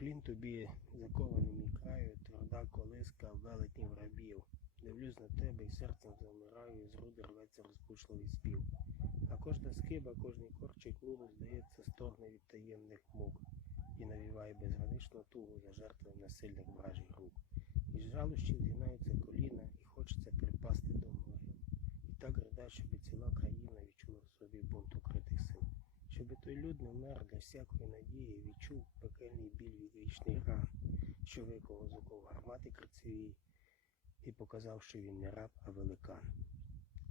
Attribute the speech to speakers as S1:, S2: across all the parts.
S1: Поклін тобі, закований мій краю, тверда колиска велетнів рабів. Дивлюсь на тебе і серцем замираю, і з груди рветься розпушливий спів. А кожна скиба, кожний корчик лугу, здається, стогне від таємних мук і навіває безграничну тугу за жертвою насильних вражих рук. І з жалощів згинаються коліна, і хочеться припасти до могил. І так рида, щоб ціла країна відчула Той люд для всякої надії, відчув пекельний біль від вічних ран, що виковав з оков гармати крицевій, і показав, що він не раб, а великан.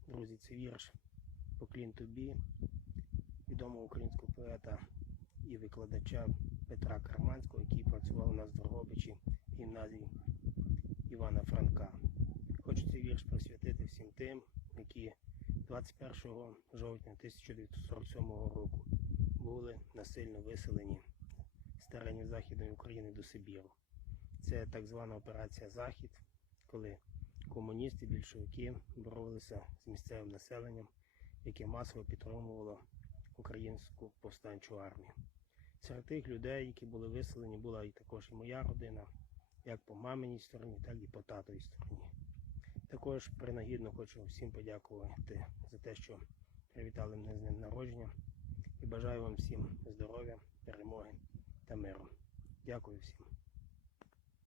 S1: Друзі, це вірш Поклін тобі, відомого українського поета і викладача Петра Карманського, який працював у нас в Дрогобичі гімназії Івана Франка. Хочу цей вірш присвятити всім тим, які 21 жовтня 1947 року були насильно виселені з теренів Західної України до Сибіру. Це так звана операція Захід, коли комуністи, більшовики боролися з місцевим населенням, яке масово підтримувало українську повстанчу армію. Серед тих людей, які були виселені, була і також і моя родина, як по маминій стороні, так і по татовій стороні. Також принагідно хочу всім подякувати за те, що привітали мене з ним народження і бажаю вам всім здоров'я, перемоги та миру. Дякую всім.